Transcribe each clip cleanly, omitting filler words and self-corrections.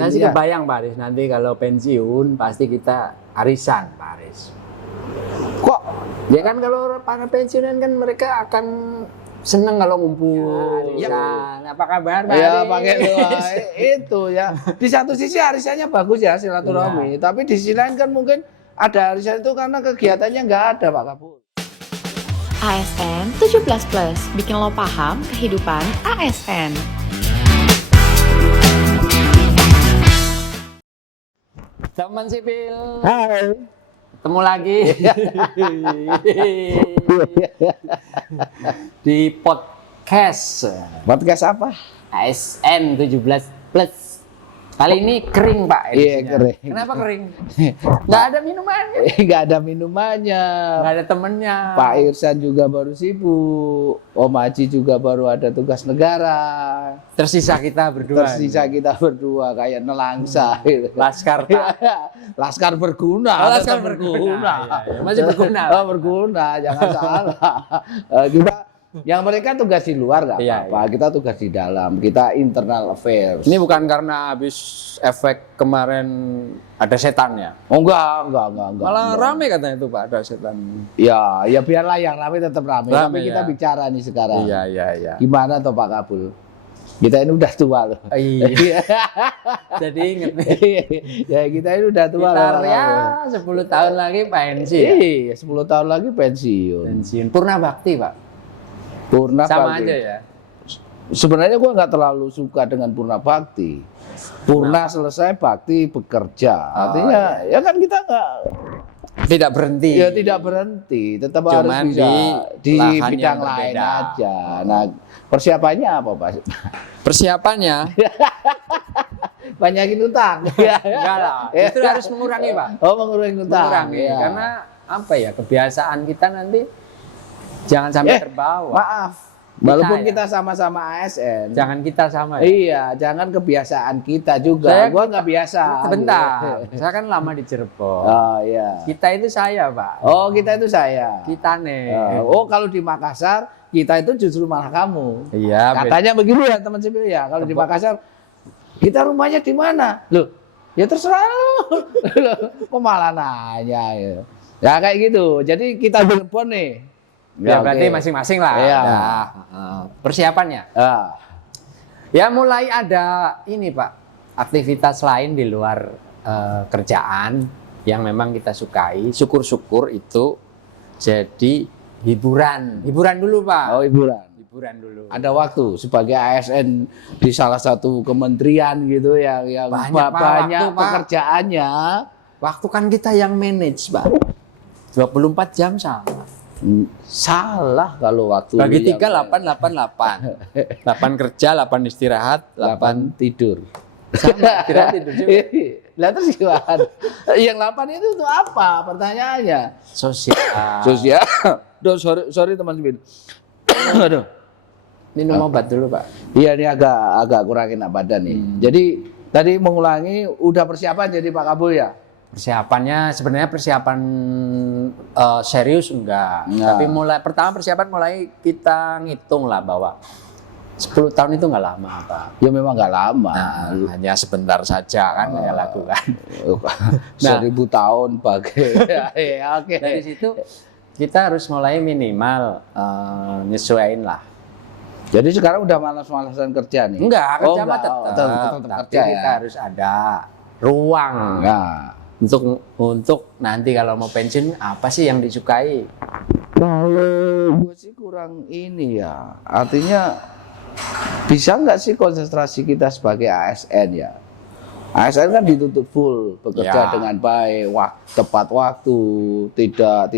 Saya sih kebayang Pak Aris, nanti kalau pensiun pasti kita arisan Pak Aris. Kok? Ya kan kalau para pensiunan kan mereka akan seneng kalau ngumpul. Ya, apa kabar Pak Ya Aris? pakai itu ya. Di satu sisi arisannya bagus ya silaturahmi, tapi di sisi lain kan mungkin ada arisan itu karena kegiatannya nggak ada Pak Kapul. ASN 17+, bikin lo paham kehidupan ASN. Teman sipil. Hai. Ketemu lagi di podcast Podcast apa? ASN 17+. Kali ini kering Pak. Iya, kering. Kenapa kering? Nggak ada minumannya. Nggak ada minumannya. Nggak ada temennya. Pak Irsan juga baru sibuk. Om Haji juga baru ada tugas negara. Tersisa kita berdua. Tersisa kita berdua kayak nelangsa. Laskar Pak. Laskar berguna. Oh, laskar tetap berguna. Iya. Masih berguna. Oh, berguna, jangan salah. Kita yang mereka tugas di luar nggak Iya, apa-apa. Kita tugas di dalam. Kita internal affairs. Ini bukan karena habis efek kemarin ada setannya. Oh enggak. Malah rame katanya itu Pak, ada setan. Ya biarlah yang rame tetap rame. Tapi kita ya. bicara nih sekarang. Iya. Gimana toh Pak Kapul? Kita ini udah tua loh. Iya. Jadi inget nih. Ya kita ini udah tua Sekitar loh. ya 10 tahun lagi pensiun. Iya, 10 tahun lagi pensiun. Pensiun. Purna bakti Pak. Purna Sama bakti. aja ya. Sebenarnya gua nggak terlalu suka dengan purna bakti. Purna selesai bakti bekerja. Artinya ya kan kita nggak Tidak berhenti. ya tidak berhenti, tetap Cuman harus bisa di lahan bidang yang lain berbeda. aja. Nah, persiapannya apa Pak? Persiapannya Banyakin utang. enggak lah. Itu harus mengurangi Pak. Oh, mengurangi utang. Mengurangi Ya. karena apa ya, kebiasaan kita nanti jangan sampai terbawa. Maaf. Walaupun ya. kita sama-sama ASN. Jangan kita sama ya. Iya, jangan kebiasaan kita juga. Gua nggak biasa. Sebentar. Saya kan lama di Cirebon. Oh iya. Kita itu saya Pak. Oh, kita itu saya. Kita nih. Oh, kalau di Makassar kita itu justru malah kamu. Iya. Katanya begitu ya teman sipil ya. Kalau di Makassar kita rumahnya di mana? Loh, ya terserah lu. Loh, kok malah nanya ya. Ya kayak gitu. Jadi kita Cirebon nih. Ya, berarti oke. masing-masing lah. Iya. Udah. Persiapannya. Ah. Ya mulai ada ini Pak, aktivitas lain di luar kerjaan yang memang kita sukai. Syukur-syukur itu jadi hiburan. Hiburan dulu Pak. Oh, hiburan. Hiburan dulu. Ada waktu sebagai ASN di salah satu kementerian gitu yang Banyak, Pak, banyak waktu, Pak. pekerjaannya. Waktu kan kita yang manage Pak. 24 jam sama. Salah kalau waktu Bagi yang 3, 8, 8, 8. 8 kerja, 8 istirahat, 8 tidur. sama. Istirahat tidur juga. Lah terus gimana? Yang 8 itu untuk apa? Pertanyaannya. Sosial. Sosial. Duh, sorry teman sipil. Aduh. Minum obat dulu Pak. Iya, ini agak kurangin badan nih. Jadi tadi mengulangi udah persiapan jadi Pak Kapul ya? Persiapannya sebenarnya persiapan serius enggak. Enggak. Tapi pertama persiapan mulai kita ngitung lah bahwa 10 tahun itu enggak lama Pak. Ya memang nggak lama. Nah, hanya sebentar saja kan saya lakukan. 1000 tahun pakai. Ya, oke. Dari situ kita harus mulai minimal nyesuaiin lah. Jadi sekarang udah malas-malasan kerja nih? Enggak, kerja mah enggak. tetap. Tetap Tapi kerja kita ya? harus ada ruang. Nah. Untuk nanti kalau mau pensiun apa sih yang disukai? Kalau gue sih kurang ini ya. Artinya bisa nggak sih konsentrasi kita sebagai ASN ya? ASN kan ditutup full, bekerja Ya. dengan baik, tepat waktu, tidak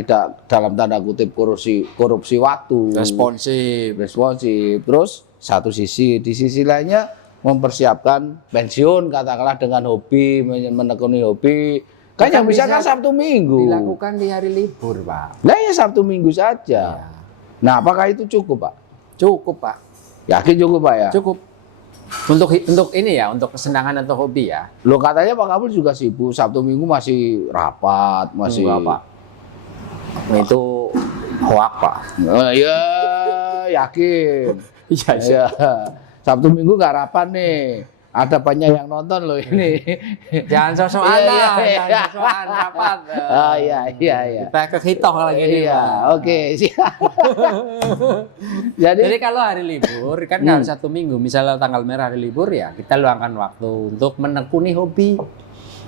dalam tanda kutip korupsi waktu, responsif. Terus satu sisi, di sisi lainnya mempersiapkan pensiun katakanlah dengan hobi, menekuni hobi. Kan yang bisa kan Sabtu Minggu. Dilakukan di hari libur, Pak. Nah ya Sabtu Minggu saja. Ya. Nah, apakah itu cukup, Pak? Cukup, Pak. Yakin cukup, Pak ya? Cukup. Untuk ini ya, untuk kesenangan atau hobi ya. Lo katanya Pak Kapul juga sibuk, Sabtu Minggu masih rapat, masih Enggak, Pak. Itu hoak, Pak. Oh, ya, yakin. Iya, Ya. Sabtu Minggu nggak rapat nih. ada banyak yang nonton loh ini. Jangan sosokan Iya, lah, iya, jangan iya. sosokan rapat. Oh iya. Kita kehitoh lagi nih, Iya, Pak. oke, siap. Jadi Jadi kalau hari libur kan kalau 1 minggu, misalnya tanggal merah hari libur ya kita luangkan waktu untuk menekuni hobi.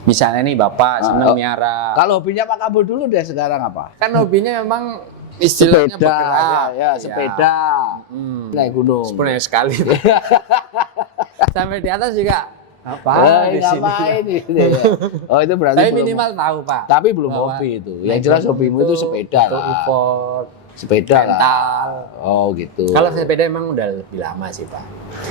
Misalnya nih Bapak senang miara. kalau hobinya Pak Kabul dulu deh sekarang apa? Kan hobinya memang istilahnya bergerak. ya, sepeda. Naik gunung. Sebenarnya sekali. Sampai di atas juga apa? Di sini. Ngapain gitu ya. Oh itu berarti Tapi belum- minimal tahu Pak. tapi belum Bahwa hobi itu. naik Yang jelas gunung hobimu itu sepeda untuk lah. effort, Sepeda lah. mental. Oh gitu. Kalau sepeda emang udah lebih lama sih Pak.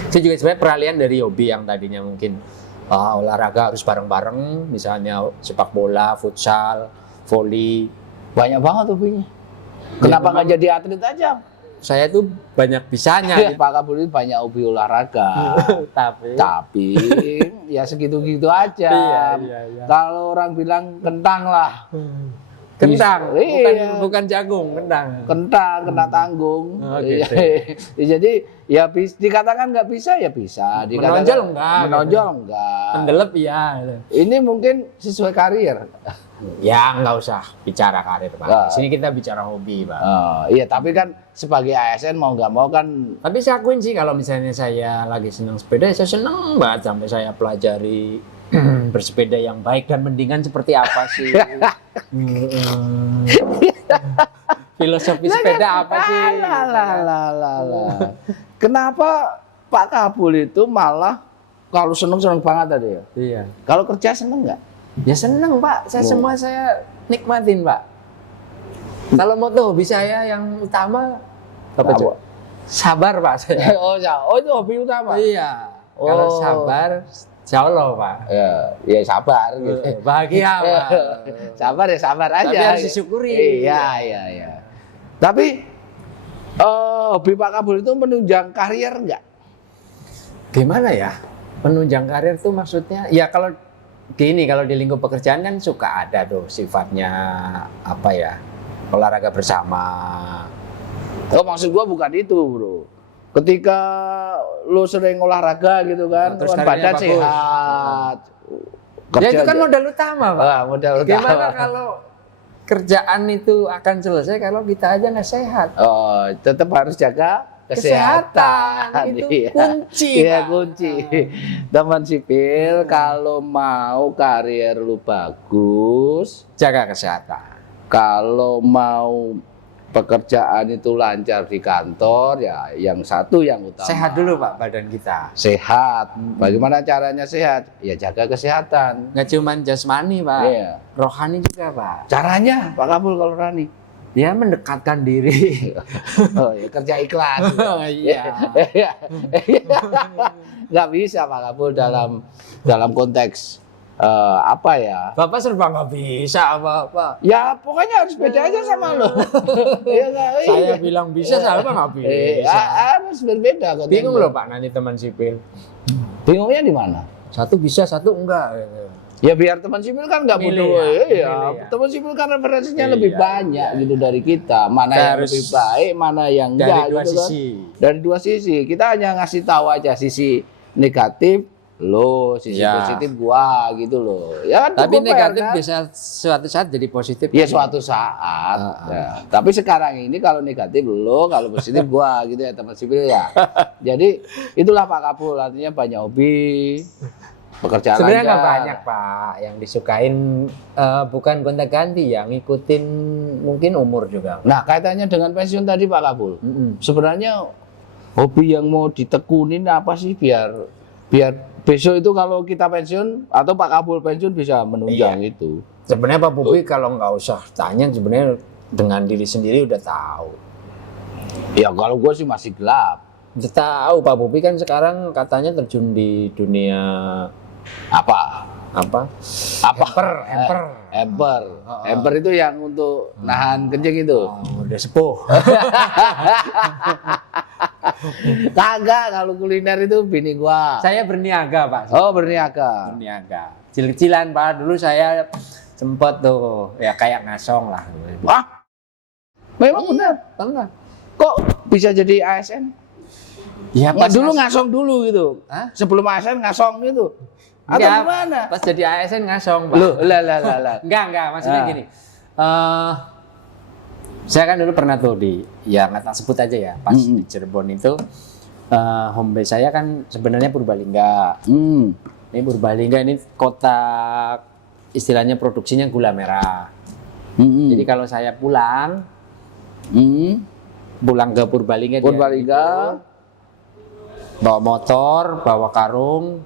Itu juga sebenarnya peralihan dari hobi yang tadinya mungkin olahraga harus bareng-bareng, misalnya sepak bola, futsal, voli. banyak banget hobinya. Kenapa memang- nggak jadi atlet aja? Saya tuh banyak bisanya. Pak Kabul ini banyak hobi olahraga. Tapi ya segitu-gitu aja. Iya. Kalau orang bilang kentang lah. Kentang, Iya. bukan jagung, kentang. Kentang kena tanggung. Oh, gitu. Jadi ya dikatakan nggak bisa ya bisa. Dikatakan- Menonjol enggak, Menonjol enggak. Pendelep iya. Ini mungkin sesuai karier. Ya nggak usah bicara karir Pak. Nah. Di sini kita bicara hobi Pak. Iya tapi kan sebagai ASN mau nggak mau kan Tapi saya akuin sih kalau misalnya saya lagi senang sepeda, saya senang banget sampai saya pelajari bersepeda yang baik dan mendingan seperti apa sih. Filosofi sepeda apa sih? Lah. Kenapa Pak Kabul itu malah kalau seneng banget tadi ya? Iya. Kalau kerja seneng nggak? Ya seneng Pak, semua saya nikmatin Pak. Kalau moto hobi saya yang utama apa? Cok? Sabar Pak saya. Oh itu hobi utama. Iya. Kalau Oh. sabar, insya Allah Pak. Ya sabar gitu. Bahagia Pak. Sabar ya sabar aja. Tapi harus disyukuri. Iya. Tapi hobi Pak Kabul itu menunjang karier nggak? Gimana ya? Penunjang karir tuh maksudnya? Ya kalau gini, kalau di lingkup pekerjaan kan suka ada tuh sifatnya apa ya? Olahraga bersama. Oh maksud gua bukan itu bro. Ketika lo sering olahraga gitu kan, Terus kan karirnya badan bagus. sehat. Ya itu kan aja. modal utama Pak. Modal utama. Gimana kalau kerjaan itu akan selesai kalau kita aja nggak sehat? Oh, tetap harus jaga kesehatan. Itu Iya. kunci, Iya, Pak. kunci. Teman sipil kalau mau karier lu bagus, Jaga kesehatan. kalau mau pekerjaan itu lancar di kantor, ya yang satu yang utama. Sehat dulu Pak badan kita. Sehat. Bagaimana caranya sehat? Ya jaga kesehatan. Nggak cuma jasmani Pak, Iya. rohani juga Pak. Caranya Pak Kabul kalau Rani. Dia mendekatkan diri. Oh, ya kerja ikhlas. Iya. Nggak bisa Pak Kabul dalam konteks apa ya? Bapak serba nggak bisa apa-apa. Ya pokoknya harus beda aja sama lo. Ya, nggak? Saya bilang bisa, saya nggak bisa. Harus berbeda. kontennya. Bingung loh Pak nanti teman sipil. Bingungnya di mana? Satu bisa, satu enggak. Ya biar teman sipil kan nggak Milih butuh. ya, Iya, milih ya. teman sipil kan referensinya Iya, lebih banyak gitu dari kita. Mana Kita yang harus lebih baik, mana yang Dari enggak dua gitu kan. sisi. Dari dua sisi. Kita hanya ngasih tahu aja sisi negatif lo, sisi Ya. positif gua gitu loh. Ya kan Tapi cukup, negatif kan? bisa suatu saat jadi positif. Ya suatu saat. Ya. Tapi sekarang ini kalau negatif lo, kalau positif gua gitu ya teman sipil ya. Jadi itulah Pak Kabul, artinya banyak hobi, pekerjaan Sebenarnya nggak lancar. banyak Pak yang disukain, bukan gonta ganti ya, ngikutin mungkin umur juga. Nah kaitannya dengan pensiun tadi Pak Kabul, sebenarnya hobi yang mau ditekunin apa sih biar besok itu kalau kita pensiun atau Pak Kabul pensiun bisa menunjang itu. Sebenarnya Pak Bobi kalau nggak usah tanya, sebenarnya dengan diri sendiri udah tahu. Ya kalau gue sih masih gelap. Udah tahu Pak Bobi kan sekarang katanya terjun di dunia Apa? apa? Apa? Emper. Emper itu yang untuk nahan kencing itu. Oh, udah sepuh. Kagak, kalau kuliner itu bini gua. Saya berniaga Pak. Oh berniaga. Berniaga. Kecil-kecilan Pak. Dulu saya sempet tuh ya kayak ngasong lah. Wah, memang benar. Pernah. Kok bisa jadi ASN? Ya Nggak, dulu ngasong dulu gitu. Hah? Sebelum ASN ngasong gitu. Atau Enggak, gimana? pas jadi ASN ngasong, Pak. Loh, lah. Enggak, maksudnya Ah. gini. Saya kan dulu pernah tuh ya nggak tak sebut aja ya, pas di Cirebon itu home base saya kan sebenarnya Purbalingga. Ini Purbalingga ini kota istilahnya produksinya gula merah. Jadi kalau saya pulang ke Purbalingga, bawa motor, bawa karung,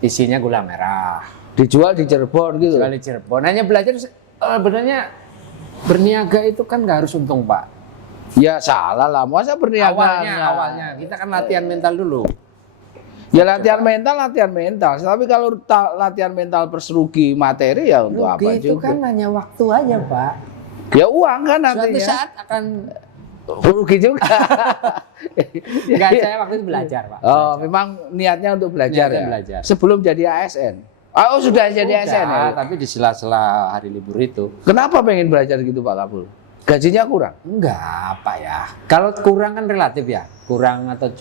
isinya gula merah. Dijual di Cirebon gitu. Dijual di Cirebon. Hanya belajar sebenarnya berniaga itu kan nggak harus untung, Pak. Ya salah lah, masa berniaga? Awalnya kita kan latihan mental dulu. Ya latihan mental. Tapi kalau latihan mental plus rugi materi ya untuk apa Rugi itu juga? kan hanya waktu aja, Pak. Ya uang kan Suatu nantinya. saat akan Rugi juga. enggak, saya waktu itu belajar, Pak. Oh, memang niatnya untuk belajar Niatnya ya. belajar. Sebelum jadi ASN. Oh, sudah jadi ASN ya. Tapi di sela-sela hari libur itu. Kenapa pengen belajar gitu Pak Kapul? Gajinya kurang? Enggak, Pak ya. Kalau kurang kan relatif ya. Kurang atau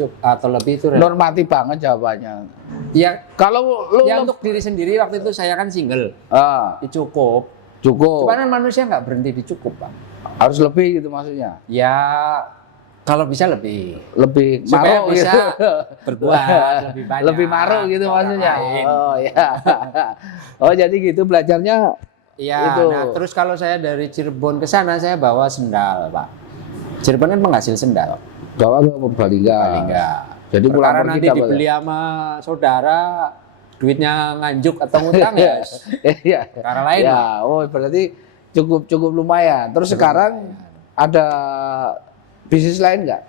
lebih itu relatif. Normatif banget jawabannya. Ya, Kalau lu ya untuk diri sendiri waktu itu saya kan single. Ya, cukup. Cukup. Cuman manusia nggak berhenti di cukup, Pak. Harus lebih gitu maksudnya. Ya, kalau bisa lebih. Lebih Supaya maruk bisa gitu. berbuat lebih banyak. Lebih maruk gitu ke orang maksudnya. lain. Oh ya. Oh jadi gitu belajarnya. Iya, itu. nah terus kalau saya dari Cirebon ke sana saya bawa sendal, Pak. Cirebon kan penghasil sendal. Bawa ke Purbalingga. Jadi pulang perkara pergi nanti dapat ya? dibeli sama saudara, duitnya nganjuk atau ngutang ya. Iya. Perkara lain. Ya, Pak. oh berarti cukup lumayan. Terus sekarang ada bisnis lain nggak?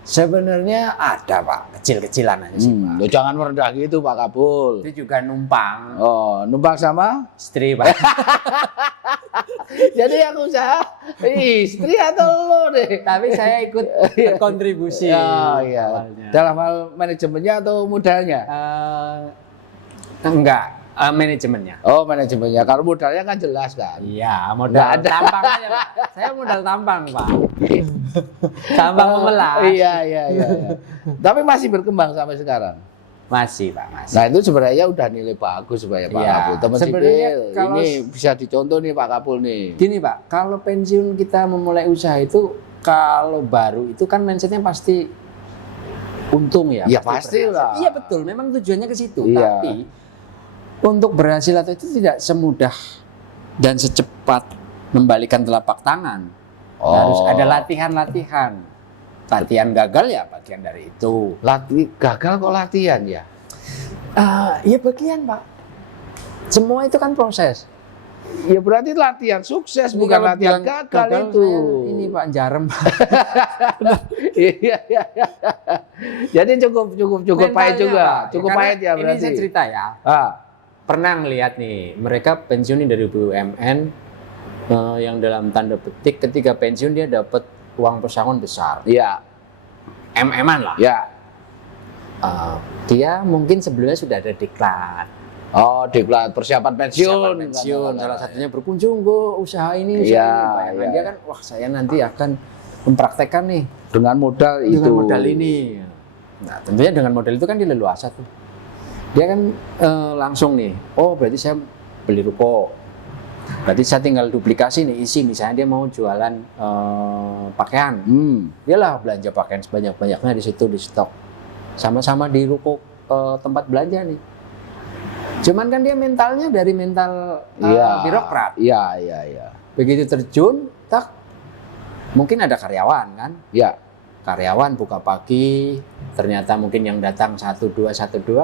Sebenarnya ada, Pak, kecil-kecilan aja sih, Pak. Loh, jangan merendah gitu Pak Kapul. Itu juga numpang Oh, numpang sama? istri, Pak. Jadi yang usaha istri atau lo deh? Tapi saya ikut berkontribusi. Oh iya. awalnya. Dalam hal manajemennya atau modalnya? Enggak, manajemennya. Oh, manajemennya. Kalau modalnya kan jelas kan. Iya, Nggak modal ada. tampang aja, Pak. Saya modal tampang, Pak. Tampang memelas. Iya. Tapi masih berkembang sampai sekarang. Masih, Pak, masih. Nah, itu sebenarnya udah nilai bagus supaya Pak Iya, Kapul. Teman sebenarnya sipil kalau- ini bisa dicontoh nih Pak Kapul nih. Gini, Pak, kalau pensiun kita memulai usaha itu kalau baru itu kan mindsetnya pasti untung ya. Ya, pastilah. Iya betul, memang tujuannya ke situ. Iya. Tapi untuk berhasil atau itu tidak semudah dan secepat membalikan telapak tangan. Harus ada latihan-latihan. Latihan gagal ya bagian dari itu. Gagal kok latihan ya? Ya bagian, Pak. Semua itu kan proses. Ya berarti latihan sukses Ini bukan kalau latihan bilang gagal itu. saya ini Pak jarem. Iya. Jadi cukup Mentalnya, pahit juga. Pak. Cukup Karena pahit ya berarti. Ini saya cerita ya. Pernah ngelihat nih, mereka pensiun dari BUMN yang dalam tanda petik ketika pensiun dia dapat uang pesangon besar. Iya. MM-an lah. Ya. Dia mungkin sebelumnya sudah ada diklat. Oh, diklat persiapan pensiun. Pensiun. Salah satunya berkunjung ke usaha ini. Iya, Bayangan iya. dia kan, wah saya nanti akan mempraktekkan nih Dengan modal itu. dengan modal ini. Nah tentunya dengan modal itu kan dia leluasa tuh. Dia kan langsung nih, oh berarti saya beli ruko. Berarti saya tinggal duplikasi nih isi, misalnya dia mau jualan pakaian. Dia lah belanja pakaian sebanyak-banyaknya di situ di stok. Sama-sama di ruko tempat belanja nih. Cuman kan dia mentalnya dari mental birokrat. Iya. Begitu terjun, tak mungkin ada karyawan kan? Ya. Karyawan buka pagi, ternyata mungkin yang datang 1-2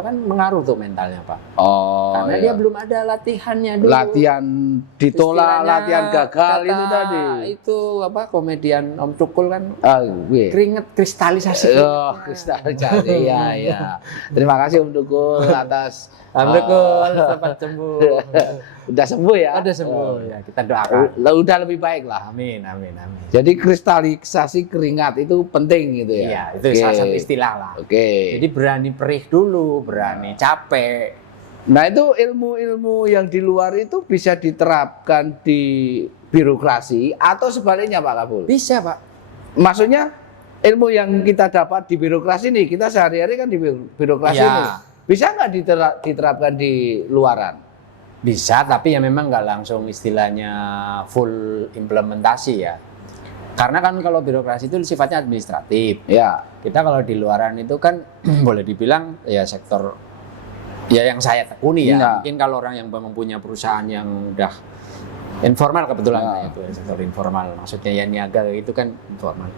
kan mengaruh tuh mentalnya, Pak. Oh. Karena iya. dia belum ada latihannya dulu. Latihan ditolak, Istilahnya latihan gagal kata itu tadi. Itu apa komedian Om Cukul kan Gue. keringet kristalisasi. Oh, kristalisasi. Iya. Terima kasih Om Dukul atas Alhamdulillah selamat sembuh. udah sembuh ya. Ada sembuh ya, kita doakan. Udah lebih baik lah. Amin. Jadi kristalisasi keringat itu penting gitu ya. Iya, itu Oke. salah satu istilah lah. Oke. Jadi berani perih dulu, berani capek. Nah itu ilmu-ilmu yang di luar itu bisa diterapkan di birokrasi atau sebaliknya Pak Kapul? Bisa, Pak. Maksudnya ilmu yang kita dapat di birokrasi nih, kita sehari-hari kan di birokrasi Iya. nih. Bisa nggak diterapkan di luaran? Bisa, tapi ya memang nggak langsung istilahnya full implementasi ya. Karena kan kalau birokrasi itu sifatnya administratif. Ya. Kita kalau di luaran itu kan boleh dibilang ya sektor ya yang saya tekuni ya. Iya. Mungkin kalau orang yang mempunyai perusahaan yang udah informal kebetulan Ya. saya itu ya, sektor informal. Maksudnya ya niaga itu kan informal.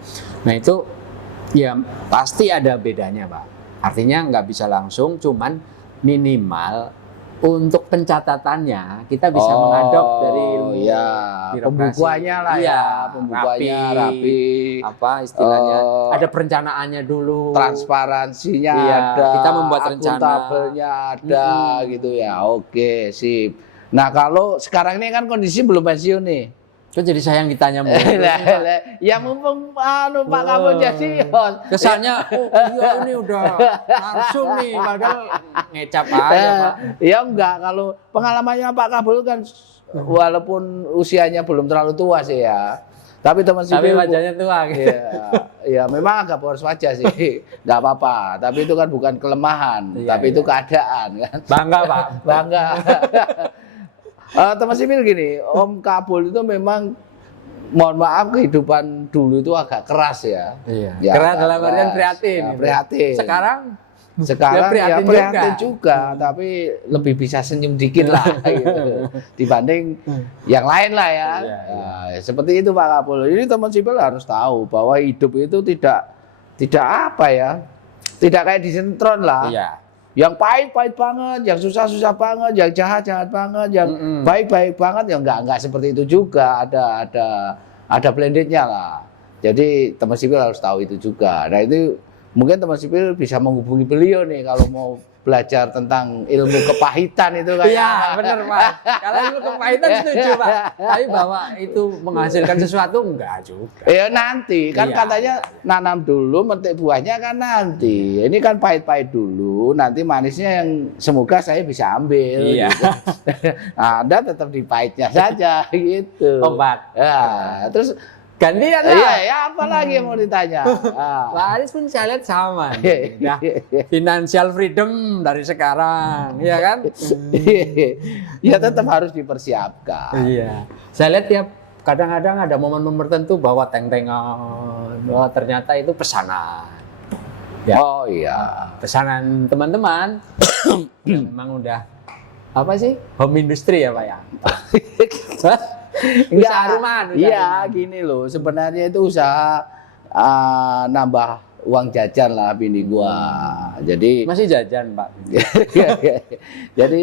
Nah itu ya pasti ada bedanya Pak. Artinya nggak bisa langsung, cuman minimal untuk pencatatannya kita bisa mengadop dari ilmu ya, birokrasi. pembukuannya lah Iya, ya, pembukuannya rapi, apa istilahnya Eh, ada perencanaannya dulu, transparansinya Iya, ada, kita membuat rencana. akuntabelnya ada gitu ya. Oke, sip. Nah, kalau sekarang ini kan kondisi belum pensiun nih. kok jadi saya yang ditanya mulu. Ya mumpung Pak Kapol jadi host. Kesannya oh iya ini udah langsung nih padahal ngecap aja Pak. Ya enggak, kalau pengalamannya Pak Kapol kan walaupun usianya belum terlalu tua sih ya. Tapi teman Tapi sipil wajahnya tua gitu. Iya, ya memang agak boros wajah sih, nggak apa-apa. Tapi itu kan bukan kelemahan, Iya, tapi itu iya. keadaan kan. Bangga Pak. Bangga. Teman sipil gini, Om Kapul itu memang, mohon maaf, kehidupan dulu itu agak keras ya. Iya. Ya, Keras agak dalam artian keras. prihatin. Ya, gitu. prihatin. Sekarang ya prihatin prihatin juga, tapi lebih bisa senyum dikit lah gitu. Dibanding yang lain lah ya. Iya, iya. Nah, seperti itu Pak Kapul. Ini teman sipil harus tahu bahwa hidup itu tidak apa ya, tidak kayak di sinetron lah. Iya. Yang pahit banget, yang susah banget, yang jahat banget, yang baik banget, ya enggak seperti itu juga. Ada blendednya lah. Jadi teman sipil harus tahu itu juga. Nah itu mungkin teman sipil bisa menghubungi beliau nih kalau mau belajar tentang ilmu kepahitan itu kayak. Iya, benar Pak. Kalau itu kepahitan setuju Pak. Tapi bahwa itu menghasilkan sesuatu enggak juga. Ya nanti kan Iya. katanya nanam dulu, metik buahnya kan nanti. Ini kan pahit-pahit dulu, nanti manisnya yang semoga saya bisa ambil. Iya. Gitu. Nah, Anda tetap di pahitnya saja gitu. Obat. Ya, terus Gantian iya, lah. ya apa lagi yang mau ditanya? Ah. Pak Aris pun saya lihat sama. Udah financial freedom dari sekarang, ya kan? Ya tetap harus dipersiapkan. Iya. Saya lihat tiap kadang-kadang ada momen-momen tertentu bahwa teng-tengan, bahwa ternyata itu pesanan. Ya. Oh iya. Pesanan teman-teman yang memang udah apa sih? Home industry ya Pak ya? Usaha rumahan. Iya, gini loh. Sebenarnya itu usaha nambah uang jajan lah bini gua. Jadi Masih jajan Pak. jadi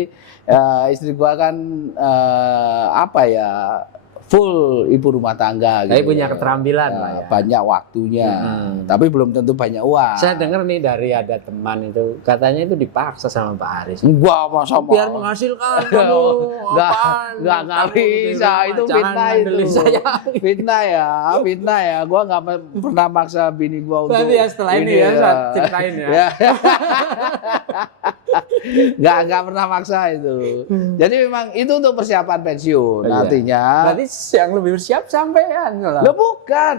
istri gua kan apa ya, full ibu rumah tangga. Tapi gitu. punya keterampilan lah ya. Banyak waktunya, tapi belum tentu banyak uang. Saya dengar nih dari ada teman itu katanya itu dipaksa sama Pak Aris. Enggak, masa Biar mau. menghasilkan kamu. Nggak Kamu bisa, di rumah, itu jangan fitnah itu. ngandelin saya. Fitnah ya. Gua nggak pernah maksa bini gua untuk. Nanti ya setelah ini ya saya ceritain ya. Nggak pernah maksa itu. Jadi memang itu untuk persiapan pensiun. Iya. Nantinya. Berarti yang lebih bersiap sampean kalau. Lo bukan.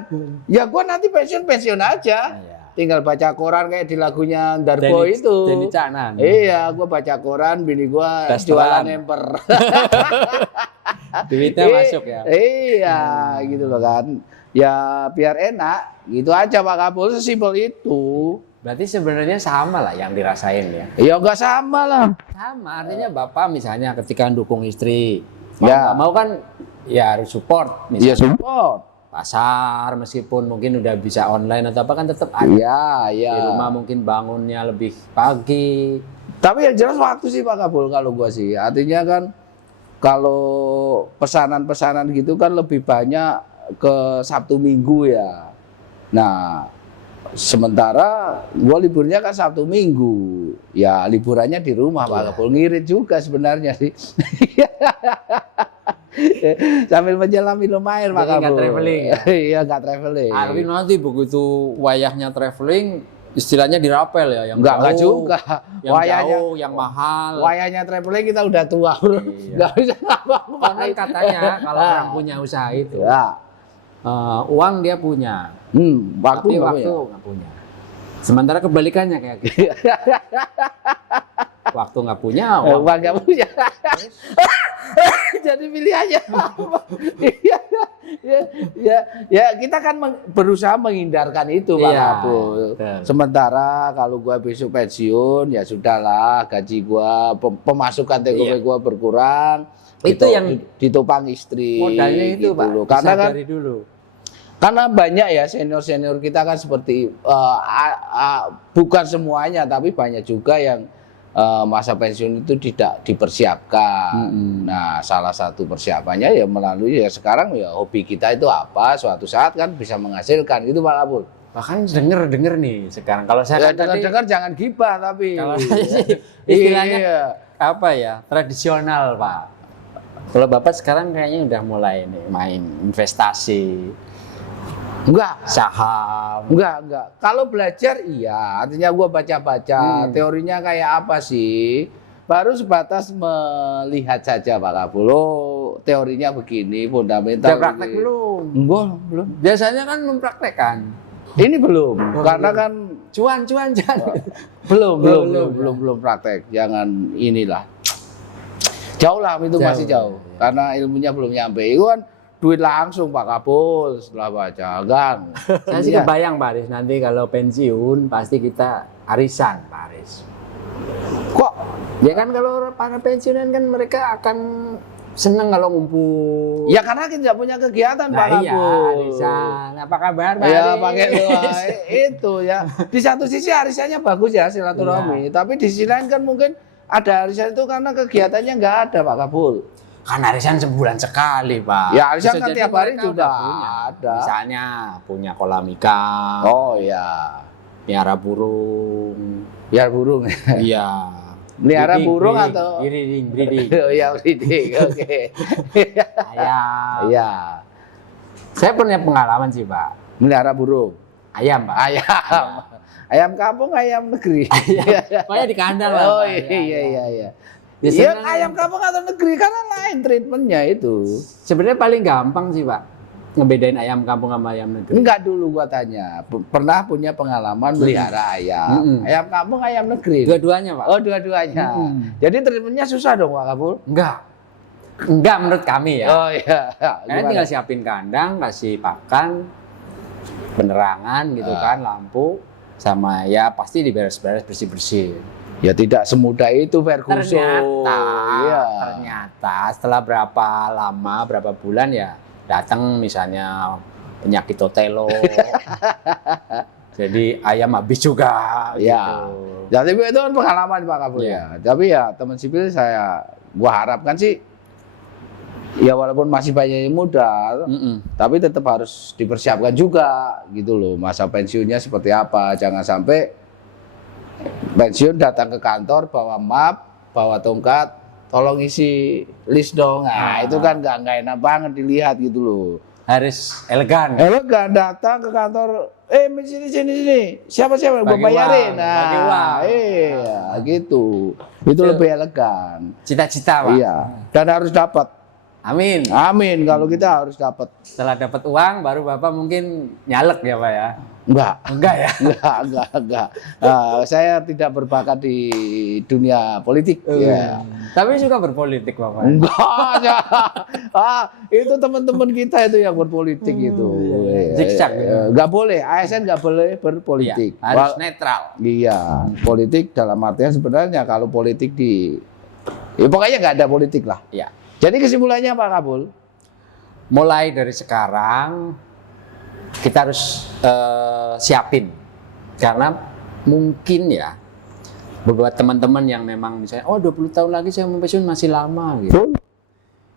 Ya gua nanti pensiun aja. Iya. Tinggal baca koran kayak di lagunya Darbo Denny- itu. Denny Caknan. Iya, gua baca koran, bini gua jualan Dasteran. emper. Duitnya masuk ya. Iya, gitu loh kan. Ya biar enak, gitu aja Pak Kapol, sesimpel itu. Berarti sebenarnya sama lah yang dirasain ya. Ya enggak sama lah. Sama, artinya Bapak misalnya ketika dukung istri, mau Ya. nggak mau kan ya harus support. Iya Misalnya support. pasar meskipun mungkin udah bisa online atau apa kan tetap ada. Iya, iya. Di rumah mungkin bangunnya lebih pagi. Tapi yang jelas waktu sih Pak Kapol kalau gua sih. Artinya kan kalau pesanan-pesanan gitu kan lebih banyak ke Sabtu Minggu ya. Nah, sementara gua liburnya kan Sabtu Minggu. Ya liburannya di rumah Pak Kapol. Ngirit juga sebenarnya sih. Sambil menyelam minum air Pak Jadi nggak Kapol. traveling ya? Iya, nggak traveling. Tapi nanti begitu wayahnya traveling, istilahnya dirapel ya, yang Enggak jauh, juga. yang Wayahnya jauh, yang mahal. Wayahnya traveling kita udah tua, Bro. Iya. Nggak bisa ngapa-ngapain. Konon katanya kalau orang punya usaha itu, Ya. uang dia punya, Waktu tapi nggak waktu punya. nggak punya. Sementara kebalikannya kayak gitu. Waktu nggak punya, uang Uang nggak punya. Jadi pilihannya apa? Iya, ya, kita kan berusaha menghindarkan itu Pak Iya, Kapul. betul. Sementara kalau gua besok pensiun ya sudahlah, gaji gua, pemasukan TKP gua berkurang. Itu yang ditopang istri. modalnya itu gitu Pak, loh. Karena kan dari dulu. karena banyak ya senior kita kan seperti bukan semuanya tapi banyak juga yang masa pensiun itu tidak dipersiapkan. Nah, salah satu persiapannya ya melalui ya sekarang ya hobi kita itu apa, suatu saat kan bisa menghasilkan gitu Pak Kapul. Bahkan denger nih sekarang. Kalau saya kan tadi, Dengar jangan gibah tapi. kalau saya sih istilahnya Iya. apa ya, tradisional Pak. Kalau Bapak sekarang kayaknya udah mulai nih main investasi, Enggak. saham. Enggak. Kalau belajar iya, artinya gua baca-baca, teorinya kayak apa sih? Baru sebatas melihat saja Pak Kapul. Oh, teorinya begini, fundamental. Udah praktek begini. belum? Enggak, belum. Biasanya kan mempraktekkan. Ini belum, karena kan Cuan. belum praktek. Jangan inilah. Jauh lah itu Jauh, masih jauh. ya. Karena ilmunya belum nyampe. Itu kan duit langsung Pak Kapul setelah baca, Gang. Saya sih Iya. kebayang Pak Aris, nanti kalau pensiun pasti kita arisan Pak Aris. Kok Ya kan kalau para pensiunan kan mereka akan seneng kalau ngumpul. ya karena kita nggak punya kegiatan Pak Nah iya, Kapul. arisan. Apa kabar Pak Ya Aris? pakai itu ya. Di satu sisi arisannya bagus ya silaturahmi, tapi di sisi lain kan mungkin ada arisan itu karena kegiatannya nggak ada Pak Kapul. Kan arisan sebulan sekali Pak. Ya, arisan Bisa kan jadi tiap hari mereka juga udah punya. ada. Misalnya punya kolam ikan, Oh ya, piara burung. biar burung. Iya. Melihara Breeding, burung breeding, atau breeding. Oh ya breeding, oke. Ayam. Iya, Saya punya pengalaman sih Pak. melihara burung. Ayam Pak. Ayam. Ayam kampung, ayam negeri. Pokoknya di kandang lah. Oh Pak. iya. Biasanya Iya ayam kampung atau negeri karena lain treatmentnya itu. sebenarnya paling gampang sih Pak, ngebedain ayam kampung sama ayam negeri. Enggak dulu gua tanya, pernah punya pengalaman melihara ayam. Ayam kampung, ayam negeri. Dua-duanya Pak. Oh dua-duanya. Jadi treatmentnya susah dong Pak Kapul. Enggak menurut kami ya. Oh iya. Kalian tinggal siapin kandang, kasih pakan, penerangan gitu kan, lampu, sama ya pasti diberes-beres bersih-bersih. Ya tidak semudah itu Ferguson. Ternyata setelah berapa lama, berapa bulan ya datang misalnya penyakit otelo. Jadi ayam habis juga Ya. gitu. Jadi itu kan pengalaman Pak Kapul ya. Tapi ya teman sipil gua harapkan sih ya walaupun masih banyak yang muda, tapi tetap harus dipersiapkan juga gitu loh. Masa pensiunnya seperti apa? Jangan sampai pensiun datang ke kantor bawa map, bawa tongkat, tolong isi list dong. Nah, itu kan nggak enak banget dilihat gitu loh. Harus elegan. Elegan datang ke kantor, sini. Siapa gue Bagi bayarin. uang, bagi uang. Iya, gitu. Itu lebih elegan. Cita-cita Pak. Iya, dan harus dapat. Amin. Amin, kalau kita harus dapat. Setelah dapat uang baru Bapak mungkin nyalek ya Pak ya. Enggak ya. enggak. Saya tidak berbakat di dunia politik. Ya. Tapi suka berpolitik Bapak. Enggak. Itu teman-teman kita itu yang berpolitik itu. Zigzag gitu. Enggak boleh, ASN enggak boleh berpolitik. Iya, harus netral. Iya, politik dalam artian sebenarnya kalau politik ya pokoknya nggak ada politik lah. Iya. Jadi kesimpulannya Pak Kapul, Mulai dari sekarang kita harus siapin, karena mungkin ya beberapa teman-teman yang memang misalnya 20 tahun lagi saya mau pensiun masih lama gitu.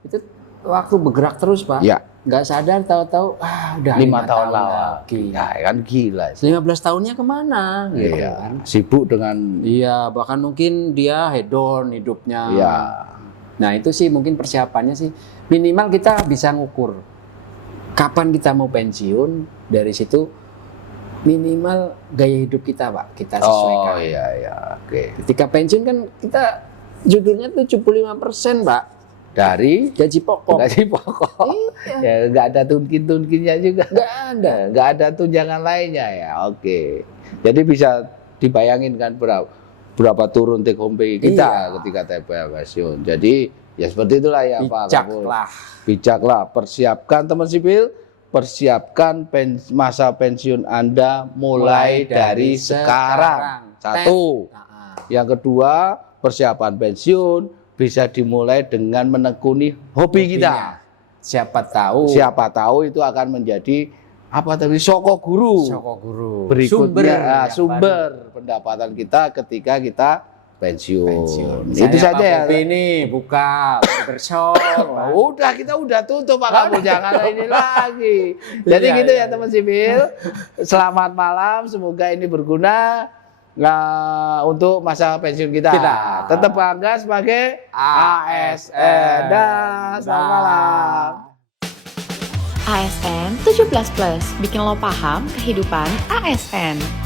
Itu waktu bergerak terus Pak. Ya. Nggak sadar tahu-tahu udah 5 tahun lagi. Ya, kan gila. 15 tahunnya kemana gitu Iya, kan. sibuk dengan Iya, bahkan mungkin dia hedon hidupnya. ya. Nah, itu sih mungkin persiapannya sih minimal kita bisa ngukur kapan kita mau pensiun, dari situ minimal gaya hidup kita Pak, kita sesuaikan. Oh iya, oke. Ketika pensiun kan kita judulnya 75% Pak dari gaji pokok. gaji pokok. Iya. Ya nggak ada tunkin-tunkinnya juga. Nggak ada. Nggak ada tunjangan lainnya ya. Oke. Jadi bisa dibayangin kan berapa turun take home pay kita Iya. ketika TPA pensiun. Jadi ya seperti itulah ya Pak Kapul. Bijaklah, persiapkan teman sipil, persiapkan masa pensiun Anda mulai dari sekarang. Satu. Yang kedua, persiapan pensiun bisa dimulai dengan menekuni hobi kita. Siapa tahu. Siapa tahu itu akan menjadi apa tadi soko guru. Soko guru. Berikutnya sumber pendapatan kita ketika kita pensiun. Itu Misalnya saja ya. Pak Bobi ini buka barbershop. Udah kita udah tutup Pak Kapul, jangan ini lagi. Jadi Iya, gitu iya, ya teman sipil. Selamat malam, semoga ini berguna untuk masa pensiun kita. Tetap bangga sebagai ASN. Selamat malam. ASN 17+, bikin lo paham kehidupan ASN.